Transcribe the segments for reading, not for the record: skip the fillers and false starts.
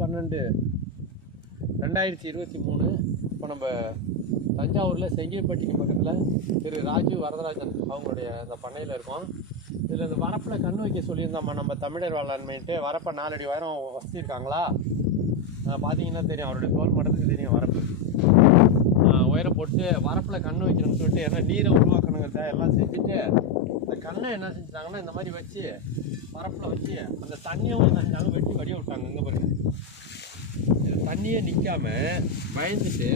12/12/2023 இப்போ நம்ம தஞ்சாவூரில் செங்கில்பட்டிக்கு பக்கத்தில் திரு ராஜு வரதராஜன் அவங்களுடைய அந்த பண்ணையில் இருக்கோம். இதில் இந்த வரப்பில் கண் வைக்க சொல்லியிருந்தோம்மா நம்ம தமிழர் வேளாண்மைன்ட்டு. வரப்பை 4 அடி உயரம் வசதிருக்காங்களா பார்த்தீங்கன்னா தெரியும், அவருடைய தோல் மட்டத்துக்கு தெரியும். வரப்பு உயரம் போட்டு வரப்பில் கண் வைக்கணும்னு சொல்லிட்டு ஏன்னா நீரை உருவாக்கணுங்கிறத எல்லாம் செஞ்சுட்டு இந்த கண்ணை என்ன செஞ்சாங்கன்னா இந்த மாதிரி வச்சு வரப்பில் வச்சு அந்த தண்ணியும் என்ன செஞ்சாங்க வெட்டி வடிய விட்டாங்க. இங்கே பாருங்க, தண்ணியே நிற்காம பயந்துட்டு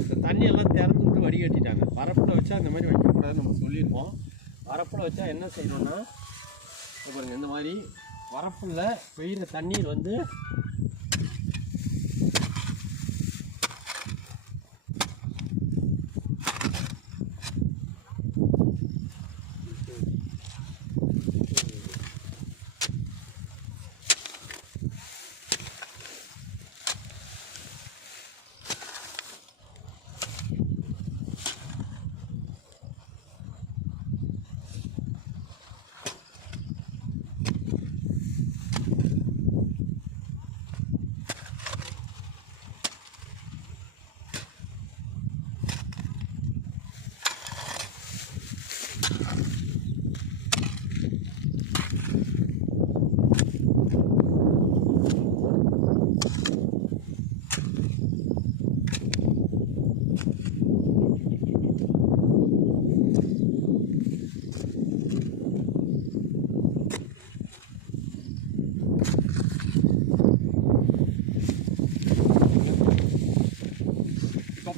இந்த தண்ணியெல்லாம் திறந்து விட்டு வடிகட்டிட்டாங்க. வரப்பில் வச்சா அந்த மாதிரி வைக்கக்கூடாதுன்னு நம்ம சொல்லியிருக்கோம். வரப்பில் வச்சா என்ன செய்யணும்னா பாருங்க, இந்த மாதிரி வரப்பில் பெய்கிற தண்ணீர் வந்து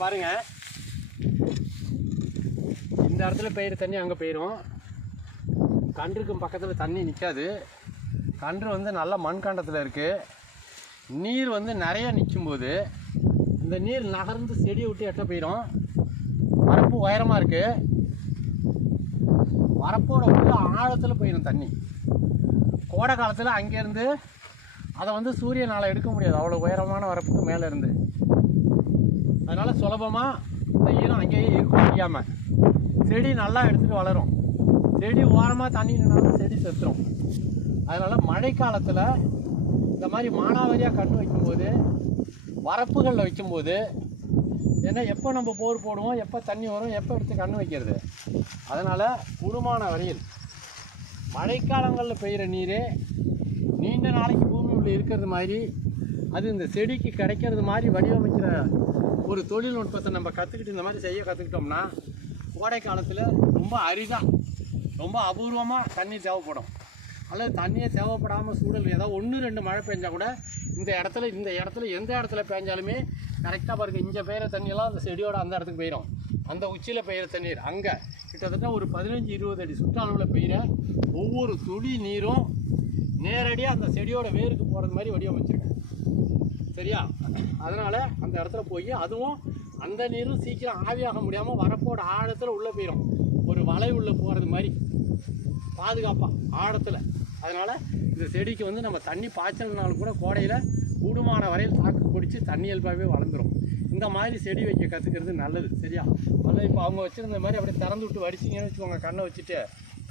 பாருங்க, இந்த இடத்துல பெய்கிற தண்ணி அங்கே போயிடும். கன்றுக்கும் பக்கத்தில் தண்ணி நிற்காது. கன்று வந்து நல்ல மண்காண்டத்தில் இருக்குது. நீர் வந்து நிறைய நிற்கும்போது இந்த நீர் நகர்ந்து செடியை விட்டு எட்ட போயிடும். வரப்பு உயரமாக இருக்குது. வரப்போட உள்ள ஆழத்தில் போயிடும் தண்ணி. கோடை காலத்தில் அங்கேருந்து அதை வந்து சூரியனால் எடுக்க முடியாது, அவ்வளோ உயரமான வரப்புக்கு மேலே இருந்து. அதனால் சுலபமாக இந்த ஈரம் அங்கேயே இருக்க முடியாமல் செடி நல்லா எடுத்துகிட்டு வளரும். செடி ஓரமாக தண்ணி நின்னாலும் செடி செத்துரும். அதனால் மழைக்காலத்தில் இந்த மாதிரி மானாவாரியாக கண் வைக்கும்போது வரப்புகளில் வைக்கும்போது ஏன்னா எப்போ நம்ம போர் போடுவோம், எப்போ தண்ணி வரும், எப்போ எடுத்து கண் வைக்கிறது. அதனால் கூடுமான வரையில் மழைக்காலங்களில் பெய்கிற நீரே நீண்ட நாளைக்கு பூமி உள்ள இருக்கிறது மாதிரி அது இந்த செடிக்கு கிடைக்கிறது மாதிரி வடிவமைக்கிற ஒரு தொழில்நுட்பத்தை நம்ம கற்றுக்கிட்டு இந்த மாதிரி செய்ய கற்றுக்கிட்டோம்னா கோடை காலத்தில் ரொம்ப அரிதாக ரொம்ப அபூர்வமாக தண்ணி தேவைப்படும். அல்லது தண்ணியே தேவைப்படாமல் சூழல் ஏதாவது 1-2 மழை பெஞ்சால் கூட இந்த இடத்துல எந்த இடத்துல பெஞ்சாலுமே கரெக்டாக பாருங்க, இங்கே பெய்கிற தண்ணியெல்லாம் அந்த செடியோட அந்த இடத்துக்கு போயிடும். அந்த உச்சியில் பெய்கிற தண்ணீர் அங்கே கிட்டத்தட்ட ஒரு 15-20 அடி சுற்றளவில் பெய்கிற ஒவ்வொரு துளி நீரும் நேரடியாக அந்த செடியோட வேருக்கு போகிறது மாதிரி வடிவமைச்சிருக்கேன். சரியா? அதனால் அந்த இடத்துல போய் அதுவும் அந்த நீரும் சீக்கிரம் ஆவியாக முடியாமல் வரப்போட ஆழத்தில் உள்ளே போயிடும். ஒரு வலை உள்ளே போகிறது மாதிரி பாதுகாப்பாக ஆழத்தில். அதனால் இந்த செடிக்கு வந்து நம்ம தண்ணி பாய்ச்சல்னாலும் கூட கோடையில் கூடுமான வரையில் தாக்கு பிடிச்சி தண்ணி இயல்பாகவே வளர்ந்துடும். இந்த மாதிரி செடி வைக்க கற்றுக்கிறது நல்லது. சரியா? அதில் இப்போ அவங்க வச்சுருந்த மாதிரி அப்படியே திறந்து விட்டு வடிச்சிங்கன்னு வச்சுக்கோங்க, கண்ணை வச்சுட்டு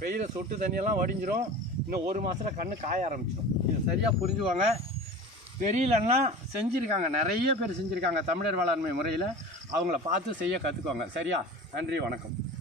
பெய்கிற சொட்டு தண்ணியெல்லாம் வடிஞ்சிரும். இன்னும் 1 மாதத்தில் கண்ணு காய ஆரம்பிச்சிடும். இதை சரியாக புரிஞ்சுவாங்க. தெரியலன்னா செஞ்சுருக்காங்க, நிறைய பேர் செஞ்சுருக்காங்க தமிழர் வேளாண்மை முறையில். அவங்கள பார்த்து செய்ய கற்றுக்குவாங்க. சரியா? நன்றி, வணக்கம்.